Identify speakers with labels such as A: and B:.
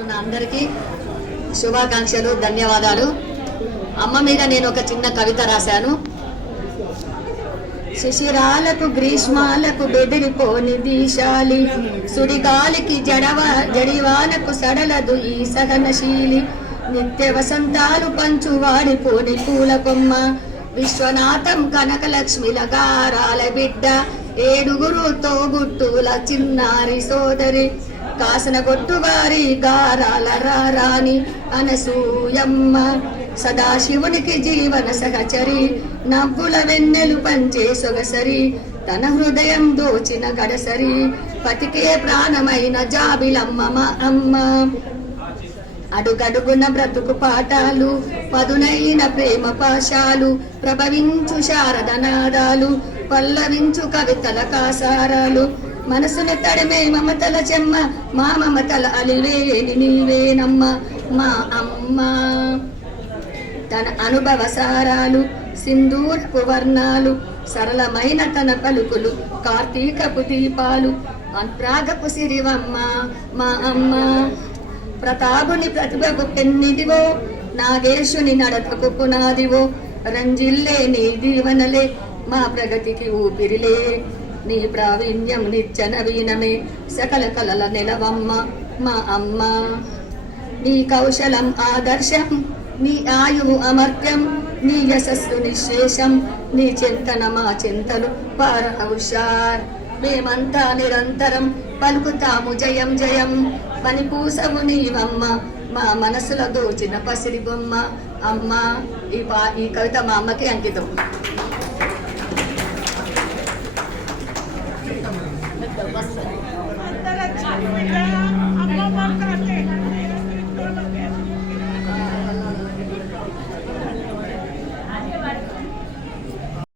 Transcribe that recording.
A: ఉన్న అందరికీ శుభాకాంక్షలు ధన్యవాదాలు. అమ్మ మీద నేను ఒక చిన్న కవిత రాశాను. శిశిరాలకు గ్రీష్మాలకు బెదిరిపోని దీశాలి. సుడిగాలికి జడవ జడివాలకు సడలదు ఈ సహనశీలి. నిత్య వసంతాలు పంచు వాడిపోని పూల కొమ్మ. విశ్వనాథం కనకలక్ష్మి గారాల బిడ్డ. ఏడుగురు తోగుట్టుల చిన్నారి సోదరి. కాసన గొట్టువారి గారాల రారాని అనసూయమ్మ. సదాశివునికి జీవన సహచరి నవ్వుల వెన్నెలు పంచే సొగసరి తన హృదయం దోచిన గడసరి పతికే ప్రాణమైన జాబిలమ్మ అమ్మ. అడుగడుగున బ్రతుకు పాఠాలు పదునైన ప్రేమ పాశాలు ప్రభవించు శారద నాదాలు పల్లవించు కవితల కాసారాలు మనసుని తడిమే మమతల చెమ్మ. మా మమతల అలివేని నీవేనమ్మ. మా అమ్మ. తన అనుభవ సారాలు సింధూరపు వర్ణాలు సరళమైన తన పలుకులు కార్తీకపు దీపాలు అనురాగపు సిరివమ్మ. మా అమ్మ. ప్రతాపుని ప్రతిభకు పెన్నిదివో నాగేశుని నడతకు పునాదివో రంజిల్లే నీ దీవనలే మా ప్రగతికి ఊపిరిలే నీ ప్రావీణ్యం నిత్య నవీనమే సకల కలల నిలవమ్మ మా అమ్మ నీ కౌశలం ఆదర్శం నీ ఆయువు అమర్త్యం నీ యశస్సు నిశేషం నీ చింతన మా చింతలు పారహుషార్ మేమంతా నిరంతరం పలుకుతాము జయం జయం పనిపూసము నీవమ్మ మా మనసులో దోచిన పసిరి బొమ్మ అమ్మ ఈ పా ఈ కవిత మా అమ్మకి అంకితం. मस्त